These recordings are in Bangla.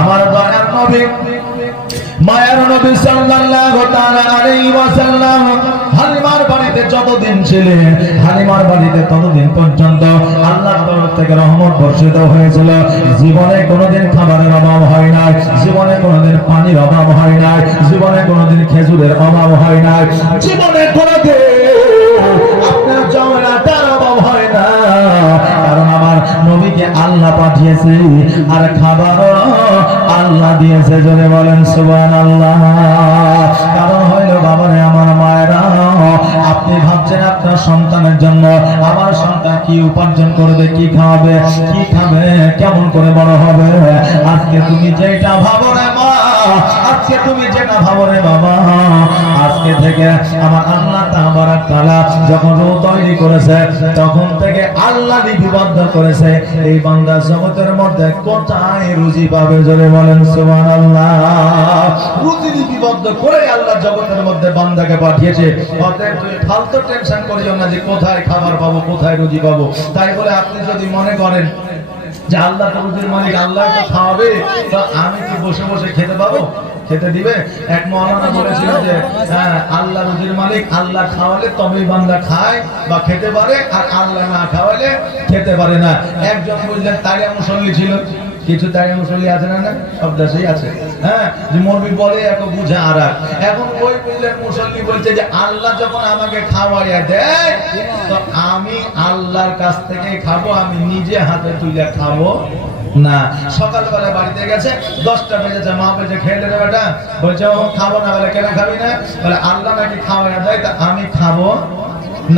আমার দয়ার নবী মায়ার নবী সাল্লাল্লাহু তাআলা আলাইহি ওয়াসাল্লাম হালিমার বাড়িতে যতদিন ছিলেন, হালিমার বাড়িতে ততদিন পর্যন্ত আল্লাহর তরফ থেকে রহমত বর্ষিত হয়েছিল। জীবনে কোনোদিন খাবারের অভাব হয় নাই, জীবনে কোনোদিন পানির অভাব হয় নাই, জীবনে কোনোদিন খেজুরের অভাব হয় নাই, জীবনে কোনোদিন আপনার জমাটার অভাব হয় না। কারণ আমার নবীকে আল্লাহ পাঠিয়েছে আর খাবারও আল্লাহ দিয়েছে। জোরে বলেন সুবহানাল্লাহ। কারণ হইল বাবারে আমার মায়েরা, আপনি ভাবছেন আপনার সন্তানের জন্য আমার সন্তান কি উপার্জন করবে, কি খাবে, কি খাবে, কেমন করে বড় হবে। আজকে তুমি যেটা ভাবো রে মা, আজকে তুমি যেটা ভাবো রে বাবা, আজকে থেকে আমার আল্লাহ তাবারক তাআলা যখন রূহ তৈরি করেছে তখন থেকে আল্লাহ লিপিবদ্ধ করেছে এই বান্দা জগতের মধ্যে কোথায় রুজি পাবে। জোরে বলেন সুবহানাল্লাহ। রুজি লিপিবদ্ধ করে আল্লাহ জগতের মধ্যে বান্দাকে পাঠিয়েছে। অতএব তুই ফালতু টেনশন করিও না যে কোথায় খাবার পাবো, কোথায় রুজি পাবো। তাই বলে আপনি যদি মনে করেন যে আল্লাহ তো রুজির মালিক, আল্লাহ তো খাওয়াবে, তো আমি কি বসে বসে খেতে পাবো, খেতে দিবে? এক মওলানা বলেছিল যে আল্লাহ রুজির মালিক, আল্লাহ খাওয়ালে তবেই বান্দা খায় বা খেতে পারে, আর আল্লাহ না খাওয়ালে খেতে পারে না। একজন বুঝলেন তারিয়া মুসল্লি ছিল, কিছু তারিয়া মুসল্লি আছে না, না সব দেশেই আছে, হ্যাঁ, যে মৌলবি বলে এক বুঝে আর এখন ওই বুঝলেন মুসল্লি বলছে যে আল্লাহ যখন আমাকে খাওয়াইয়া দেয় তো আমি আল্লাহর কাছ থেকে খাবো, আমি নিজে হাতে তুলে খাবো না। সকালবেলা বাড়িতে গেছে, 10টা বেজেছে, মা বলছে খেয়ে দে বেটা, বলছে ও খাবো না। বলে কেন খাবি না? বলে আল্লাহ নাকি খাওয়াইয়া দেয়, তা আমি খাবো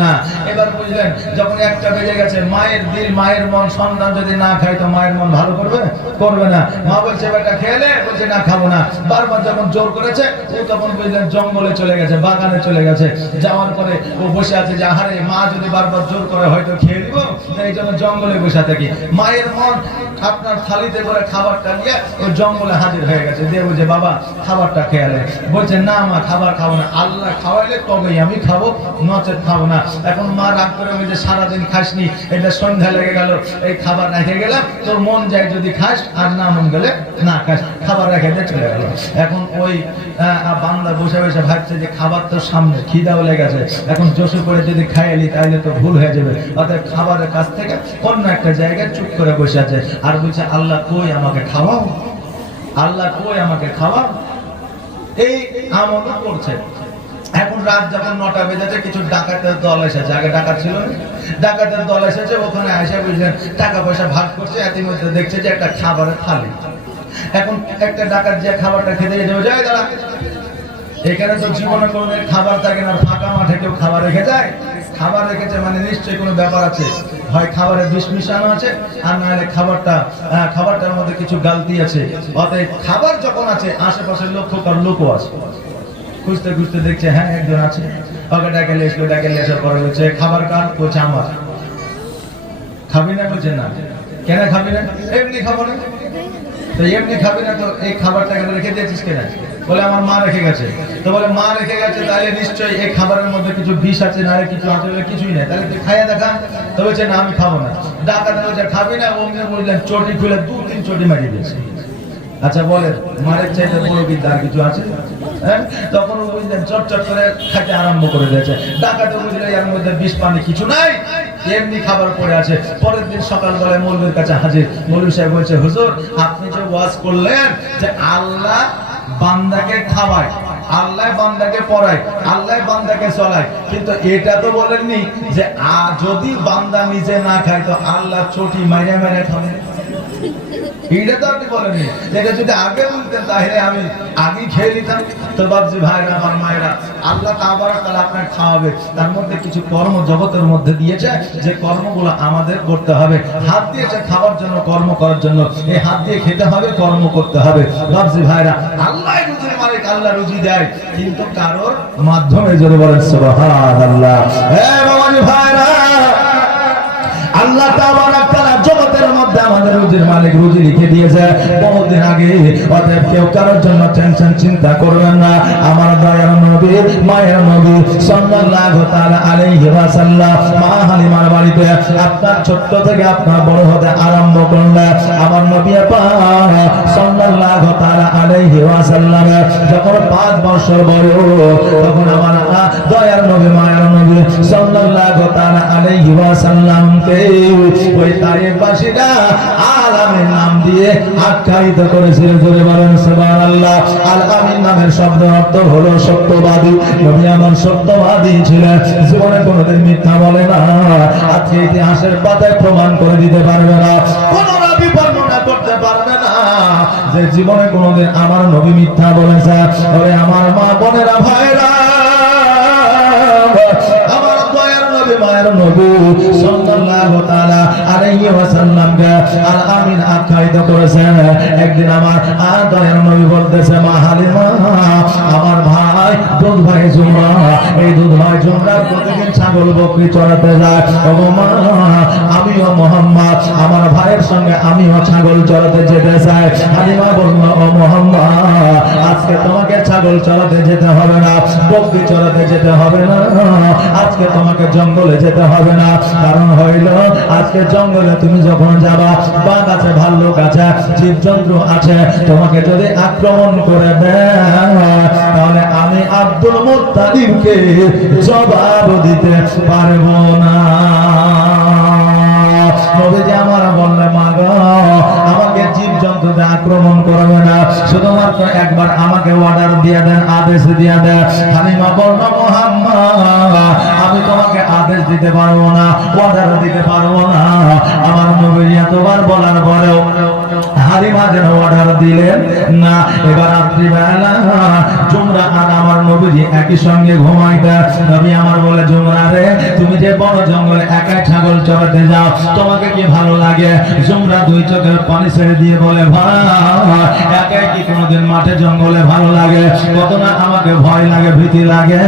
না। এবার বুঝলেন যখন 1টা বেজে গেছে, মায়ের দিল, মায়ের মন, সন্তান যদি না খায় তো মায়ের মন ভালো করবে, করবে না। মা বলছে বেটা খেলে, বলছে না খাবো না। বারবার যখন জোর করেছে ও তখন বুঝলেন জঙ্গলে চলে গেছে, বাগানে চলে গেছে। যাওয়ার পরে ও বসে আছে যে আহারে মা যদি বারবার জোর করে হয়তো খেয়ে নিব, এই জন্য জঙ্গলে বসে থাকি। মায়ের মন আপনার থালিতে করে খাবারটা নিয়ে ও জঙ্গলে হাজির হয়ে গেছে, দিয়ে বলছে বাবা খাবারটা খেয়ালে। বলছে না মা খাবার খাবো না, আল্লাহ খাওয়াইলে তবেই আমি খাবো, নচেত খাবো না। এখন মা রাগ করে বলছে সারাদিন খাসনি, এটা সন্ধ্যা লেগে গেল, এই খাবার রেখে গেলাম, তোর মন যায় যদি খাস, আর না মন গেলে না খাস, খাবার রেখে দিয়ে চলে গেল। এখন ওই বান্দা বসে বসে ভাবছে যে খাবার তো সামনে, খিদাও লেগেছে, এখন জোশে করে যদি খাইলি তাহলে তো ভুল হয়ে যাবে। অর্থাৎ খাবারের কাছ থেকে অন্য একটা জায়গায় চুপ করে বসে আছে আর বলছে আল্লাহ কই আমাকে খাওয়াও, আল্লাহ কই আমাকে খাওয়াও, এই আমল করছে। এখন রাত যখন 9টা বেজেছে, কিছু ডাকাতের দল এসেছে, আগে ডাকাত ছিল, ডাকাতের দল এসেছে, ওখানে এসে বুঝলেন টাকা পয়সা ভাগ করছে। এর মধ্যে দেখছে যে একটা খাবারের থালি। এখন একটা ডাকাত যে খাবারটা খেতে যাবে, যায় দাঁড়া, এখানে তো জীবনে কোনো খাবার থাকে না, ফাঁকা মাঠে কেউ খাবার রেখে যায়? খাবার রেখেছে মানে নিশ্চয়ই কোনো ব্যাপার আছে, হয় খাবারে বিষ মিশানো আছে, আর না হলে খাবারটার মধ্যে কিছু গালতি আছে। অতএব খাবার যখন আছে, আশেপাশের লক্ষ্যকার লোকও আছে। খুঁজতে খুঁজতে দেখছে হ্যাঁ একজন আছে, ওকে ডাকে এসলো, ডাকে এসার পরে বলছে খাবার কার? বলছে আমার। খাবি না? বলছে না। কেন খাবি না? এমনি খাবো না। তো এমনি খাবি না তো এই খাবারটা রেখে দিয়েছিস কেন? বলে আমার মা রেখে গেছে। তো বলে মা রেখে গেছে তাহলে নিশ্চয়ই এই খাবারের মধ্যে কিছু বিষ আছে, না কিছু আছে, কিছুই নেই, তাহলে তুই খাইয়া দেখা। তো বলছে না আমি খাবো না। ডাকাতে বলছে খাবি না? অমনি বললেন চটি খুলে 2-3 চটি মারিয়ে দিয়েছে। আচ্ছা বলে মারের চাইতে বড় বিদ্যা আর কিছু আছে? তখন বুঝলেন চটচট করে খাইতে আরম্ভ করে দিয়েছে। ডাকাতে বুঝলেন এর মধ্যে বিষ পানি কিছু নাই, এমনি খাবার পড়ে আছে। পরের দিন সকালবেলায় মৌলভীর কাছে হাজির। মৌলভী সাহেব বলছে হুজুর আপনি যে ওয়াজ করলেন যে আল্লাহ বান্দাকে খাওয়ায়, আল্লাহ বান্দাকে পড়ায়, আল্লাহ বান্দাকে চলায়, কিন্তু এটা তো বলেননি যে যদি বান্দা নিজে না খায় তো আল্লাহ চটি মাইরা মাইরা খাবে। এটা তো আপনি বলেননি। এটা যদি আগে বলতেন তাহলে আমি আগে খেয়ে নিতাম। তো বাবজি ভাইরা, আমার মায়েরা, আল্লাহ তাবারক তাআলা আপনাকে খাওয়াবে, তার মধ্যে কিছু কর্ম জগতের মধ্যে দিয়েছে, যে কর্মগুলো আমাদের করতে হবে। হাত দিয়েছে খাওয়ার জন্য, কর্ম করার জন্য, এই হাত দিয়ে খেতে হবে, কর্ম করতে হবে। বাবজি ভাইরা, আল্লাহ রুজির মালিক, আল্লাহ রুজি দেয়, কিন্তু কারোর মাধ্যমে। যদি বলেন সুবহানাল্লাহ। বাবাজি ভাইরা, আল্লাহ তাবারক তাআলা জগতের মধ্যে আমাদের রুজির মালিক, রুজি লিখে দিয়েছে বহুদিন আগে। অতএব কেউ কারোর জন্য টেনশন চিন্তা করবেন না। আমার দয়ার নবী, মায়ের নবী সাল্লাল্লাহু তাআলা আলাইহি ওয়াসাল্লাম মা হালিমার বাড়িতে আপনার ছোট্ট থেকে আপনার বড় হতে আরম্ভ করলেন। আমার নবী পাক আলাইহি ওয়াসাল্লাম যখন 5 বছর বয়স, তখন আমার দয়ার নবী মায়ার নবী সাল্লাল্লাহু তাআলা আলাইহি ওয়াসাল্লামকে ওই তায়েফবাসীরা আল আমিন নাম দিয়ে আখ্যায়িত করেছিল। জোরে বলেন সুবহানাল্লাহ। আল আমিন নামের শব্দ অর্থ হলো সত্যবাদী। নবী আমার সত্যবাদী ছিলেন, জীবনে কোনোদিন মিথ্যা বলে না। আজকে ইতিহাসের পাতায় প্রমাণ করে দিতে পারবে না, কোন নবী বর্ণনা করতে পারবে না যে জীবনে কোনোদিন আমার নবী মিথ্যা বলেছে। তবে আমার মা বোনেরা ভাইরা, আমার দয়ার নবী মায়ের নবী সাল্লাল্লাহু তাআলা আলাইহি ওয়াসাল্লামকে আল আমিন আখ্যায়িত করেছেন। একদিন আমার দয়ার নবী বলতেছে, মা হালিমা, আমার ভাই দুধ ভাই জুমরা, এই দুধ ভাই জুমরা প্রতিদিন ছাগল বকরি চড়াতে যায়। ওগো মা, আমিও মুহাম্মদ আমার ভাইয়ের সঙ্গে আমিও ছাগল চড়াতে যেতে চাই। হালিমা বলল, ও মুহাম্মদ, আজকে তোমাকে ছাগল চড়াতে যেতে হবে না, বকরি চড়াতে যেতে হবে না, আজকে তোমাকে জঙ্গলে যেতে হবে না। কারণ হইল আজকে জঙ্গলে তুমি যখন যাবা, বাঘ আছে, ভাল্লুক আছে, জীবজন্তু আছে, তোমাকে যদি আক্রমণ করে দেয় তাহলে আমি আব্দুল মুত্তালিবকে জবাব দিতে পারবো না। নবীজি আমার বললে, মা গো, আমাকে জীবজন্তুতে আক্রমণ করবে না, শুধুমাত্র একবার আমাকে অর্ডার দিয়ে দেন, আদেশ দিয়ে দেন। হালিমা বলল, মুহাম্মদ, আমি তোমাকে আদেশ দিতে পারবো না, অর্ডার দিতে পারবো না। আমার নবীজি এতবার বলার পরেও হালিমা যেন অর্ডার দিলেন না। এবার রাত্রিবেলা জুমরা আর আমার নবীজি একই সঙ্গে ঘুমাইতে। নবী আমার বলে, জুমরা রে, তুমি যে বড় জঙ্গলে একাই ছাগল চড়াতে যাও, তোমাকে কি ভালো লাগে? জুমরা দুই চোখের পানি ছেড়ে দিয়ে বলে, ভাই, একাই কি কোনোদিন মাঠে জঙ্গলে ভালো লাগে? কত না আমাকে ভয় লাগে, ভীতি লাগে।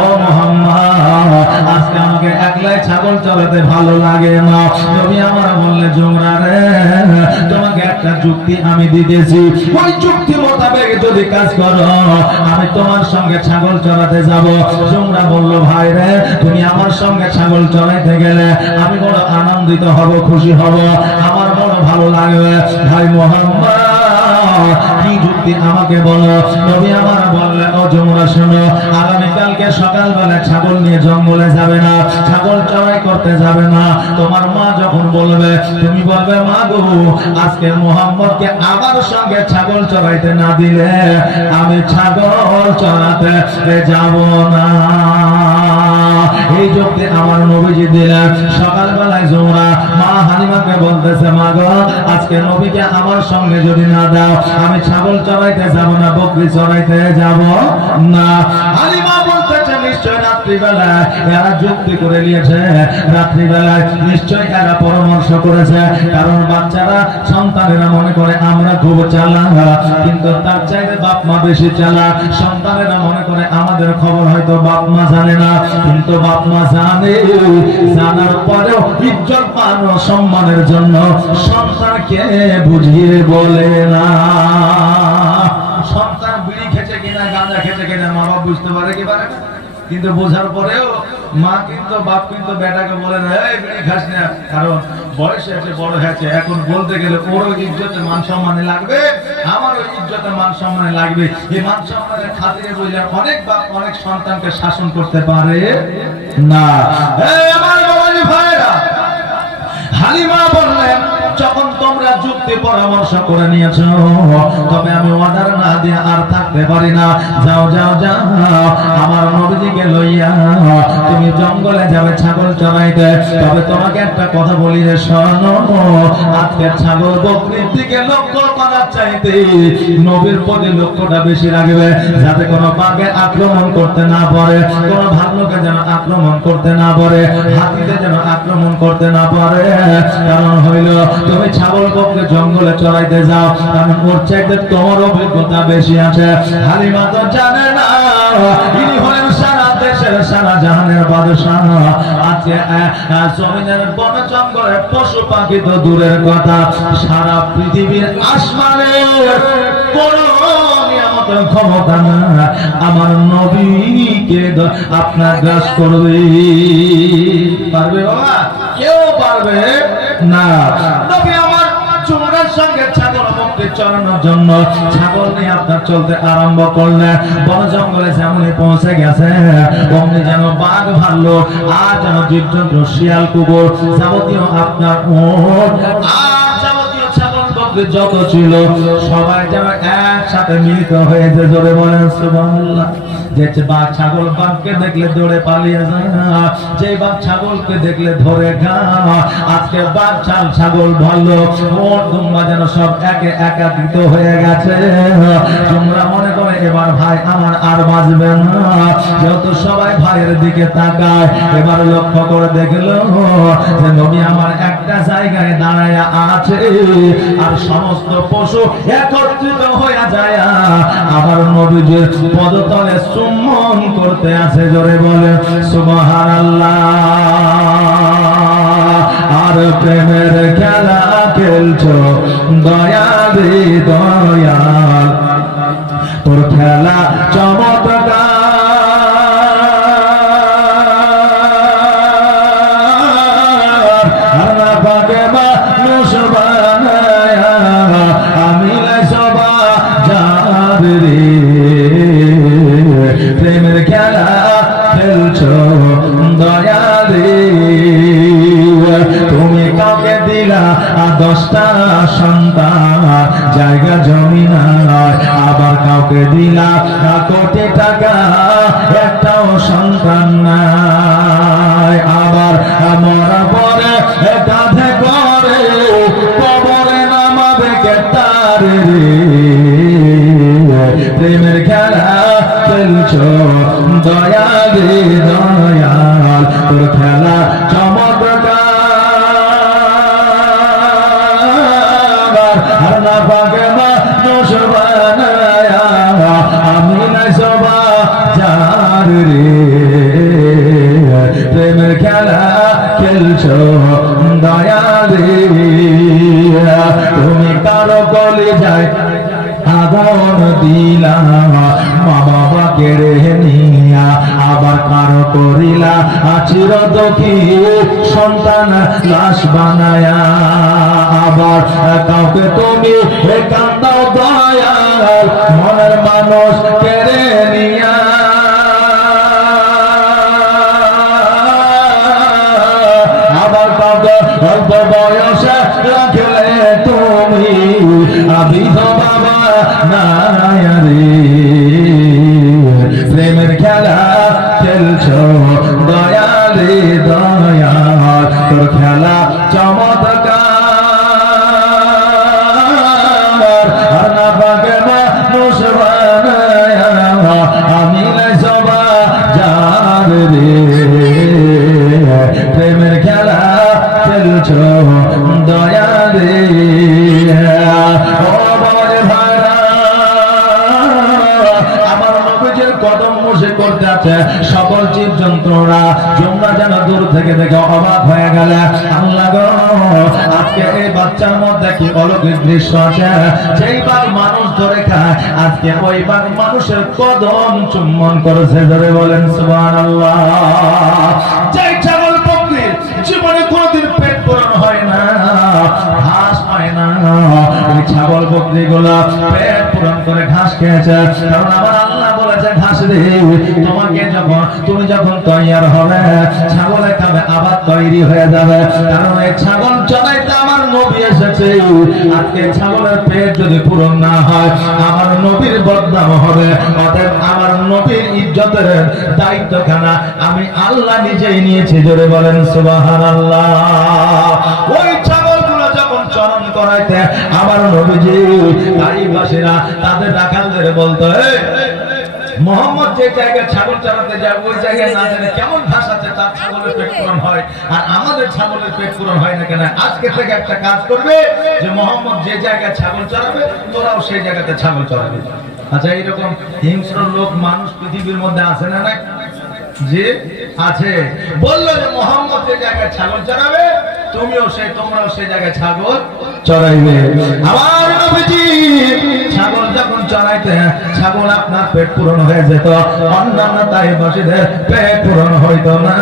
ও মুহাম্মদ, আজকে আমাকে একলাই ছাগল চড়াতে ভালো লাগে না। নবী আমার বললে, জুমরা রে, তোমাকে একটা যুক্তি আমি দিতেছি, ওই যুক্তি মোতাবেক যদি কাজ করো, আমি তোমার সঙ্গে ছাগল চড়াতে যাব। জুমরা বলল, ভাই রে, তুমি আমার সঙ্গে ছাগল চড়াইতে গেলে আমি বড় আনন্দিত হব, খুশি হব, আমার বড় ভালো লাগবে। ভাই মুহাম্মদ, কি যুক্তি আমাকে বলো। নবী আমার বললে, ও জুমরা শোনো, আগামীকালকে সকালবেলা ছাগল নিয়ে জঙ্গলে যাবে না, ছাগল চড়াই করতে যাবে না। তোমার মা যখন বলবে, তুমি বলবে, মা গো, আজকে মুহাম্মদকে আমার সঙ্গে ছাগল চড়াইতে না দিলে আমি ছাগল চড়াতে যাব না। এই যুক্তি আমার নবীজি দিলেন। সকালবেলায় জুমরা মা হালিমাকে বলতেছে, মা গো, আজকে নবীকে আমার সঙ্গে যদি না দাও, আমি ছাগল চড়াইতে যাব না, বকরি চড়াইতে যাব না। হালিমা বলতেছে, নিশ্চয় রাত্রিবেলায় এরা যুক্তি করে নিয়েছে, রাত্রিবেলায় নিশ্চয় এরা পরামর্শ করেছে। কারণ বাচ্চারা, সন্তানেরা মনে করে আমরা খুব চালাক, কিন্তু তার চাইতে বাপ মা বেশি চালাক। সন্তানেরা মনে করে আমাদের খবর হয়তো বাপ মা জানে না, কিন্তু বাপ মা জানে। জানার পরেও ইজ্জত মান ও সম্মানের জন্য সন্তানকে বুঝিয়ে বলে না। সন্তান বিড়ি খেছে কিনা, গাঁজা খেছে কিনা মা বাপ বুঝতে পারে কি পারে না, কিন্তু বোঝার পরেও মা কিন্তু বাপ কিন্তু বেটাকে বলে না, এই বিড়ি খাস না, কারণ বয়স আছে, বড় হয়েছে, এখন বলতে গেলে ওরও ইজ্জতে মান সম্মানে লাগবে, আমারও ইজ্জতে মান সম্মানে লাগবে। এই মান সম্মানের খাতিরে বললে অনেক বাপ অনেক সন্তানকে শাসন করতে পারে না। আমার বাবাজি ভাইরা, হালিমা বললেন, যখন তোমরা যুক্তি পরামর্শ করে নিয়েছো, তবে আমি অর্ডার না দিয়ে আর থাকতে পারি না। যাও যাও যাও, আমার নবীজিকে লইয়া তুমি জঙ্গলে যাবে ছাগল চড়াইতে। তবে তোমাকে একটা কথা বলি যে, শোনো, আজকে ছাগল বকরির দিকে লক্ষ্য করার চাইতে নবীর প্রতি লক্ষ্যটা বেশি রাখবে, যাতে কোনো বাঘে আক্রমণ করতে না পারে, কোনো ভাল্লুকে যেন আক্রমণ করতে না পারে, হাতিতে যেন আক্রমণ করতে না পারে। কারণ হইল, তুমি ছাগল বকরি জঙ্গলে চড়াইতে যাও, কারণ ওর চাইতে তোমার অভিজ্ঞতা বেশি আছে। হালিমা তো জানে না ইনি হলেন সারা দেশের, সারা জাহানের বাদশাহ। আজকে জমিনের বন জঙ্গলের পশু পাখি তো দূরের কথা, সারা পৃথিবীর আসমানে কোনো নিয়ামতের ক্ষমতা না আমার নবীকে আপনার গ্রাস করবে। পারবে বাবা? কেউ পারবে না। নবী আমার জুমরার সঙ্গে ছাগল বকরি চড়ানোর জন্য ছাগল নিয়ে আপনার চলতে আরম্ভ করলেন। বন জঙ্গলে যেমনই পৌঁছে গেছে অমনি যেন বাঘ ভাল্লুক আর যেন জীবজন্তু শিয়াল কুকুর যাবতীয় আপনার উট আর যাবতীয় ছাগল বকরি যত ছিল সবাই যেন একসাথে মিলিত হয়েছে। জোরে বলেন সুবহানাল্লাহ। যে বাঘ ছাগল বাঘকে দেখলে দৌড়ে পালিয়ে যায় না, যে বাঘ ছাগলকে দেখলে ধরে খায়। আজকে বাঘ ছাগল ভাল্লুক ওট দুম্বা যেন সব একে একাকিত হয়ে গেছে। তোমরা মনে করে এবার ভাই আমার আর বাঁচবে না, যেহেতু সবাই ভাইয়ের দিকে তাকায়। এবার লক্ষ্য করে দেখলো যে নবী আমার একটা জায়গায় দাঁড়ায় আছে আর সমস্ত পশু একত্রিত হয়ে যায় আবার নবীজির পদতলে চুম্বন করতে আছে। জোরে বলে সুবহানাল্লাহ। আর প্রেমের খেলা খেলছো দয়ালি দয়াল, তোর খেলা চমৎকার। প্রেমের খেলা খেলছো দয়ালি, তুমি কাউকে দিলা 10টা সন্তান জায়গা জমি নাই, আবার কাউকে দিলা কোটি টাকা একটাও সন্তান নাই। আবার মরার পরে কাঁধে করে কবরে নামাবে কেটার রে। প্রেমের খেলা খেলছো দয়ালি দয়াল, তোর খেলা চমৎকার। আর না পাকে মানুষ বানায়া আমি না সবা যার রে। প্রেমের খেলা খেলছো দয়ালি, তুমি কারো কলি যায় আগুন দিলা মা বাবাকে রেহে নিয়া, আবার কারো করিলা চির দুঃখী সন্তান লাশ বানায়া। আবার কাউকে তুমি কান্দাও দয়াল মনের মানুষ কেড়ে নিয়া। আবার কাউকে অল্প বয়সে রাখলে তুমি বিধবা নায়ারে। প্রেমের খেলা খেলছো দয়ালি দয়াল, তোর খেলা চমৎকার। আর না পাকে মানুষ বানায়া আমি নাই সবা যার রে। প্রেমের খেলা খেলছো দয়ালি। কদম মুছে করতে আছে সকল জীব জন্তুরা, তোমরা যেন দূর থেকে দেখে অবাক হয়ে গেলে আল্লাহ গো আজকে এই বাচ্চার মধ্যে কি অলৌকিক দৃশ্য আছে। যেই বাঘ মানুষ ধরে খায় আজকে ওই বাঘ মানুষের কদম চুম্বন করেছে। ধরে বলেন সুবহানাল্লাহ। যেই ছাগল বকরির জীবনে কোনোদিন পেট পূরণ হয় না, ঘাস হয় না, এই ছাগল বকরি গুলা পেট পূরণ করে ঘাস খেয়েছে। কারণ আমার আল্লাহ বলেছে ঘাস রে তোমাকে যখন তুমি যখন তৈয়ার হবে ছাগলে খাবে আবার তৈরি হয়ে যাবে। কারণ এই ছাগল চড়াইতে আমার নবী এসেছে। আজকে ছাগলের পেট যদি পূরণ না হয় আমার নবীর বদনাম হবে। অতএব আমার নবীর ইজ্জতের দায়িত্বখানা আমি আল্লাহ নিজেই নিয়েছি। জোরে বলেন সুবহানাল্লাহ। ওই ছাগলগুলো যখন চরণ করাইতে আমার নবীজি তাইবাসীরা তাদের রাখালদের বলতো মোহাম্মদ যে জায়গায় ছাগল চড়াতে যায় ওই জায়গায় না জানে কেমন ঘাস আছে তার ছাগলের পেট পূরণ হয় আর আমাদের ছাগলের পেট পূরণ হয় না কেন। আজকে থেকে একটা কাজ করবে যে মোহাম্মদ যে জায়গায় ছাগল চড়াবে তোরাও সেই জায়গাতে ছাগল চড়াবে। আচ্ছা এইরকম হিংস্র লোক মানুষ পৃথিবীর মধ্যে আছে না? না যে আছে। বললো যে মোহাম্মদ যে জায়গায় ছাগল চড়াবে তোমরাও সেই জায়গায় ছাগল চড়াইবে। আমার নবীজি ছাগল যখন চড়াইতে ছাগল আপনার পেট পূরণ হয়ে যেত, অন্যান্য তাইবাসীদের পেট পূরণ হইতো না।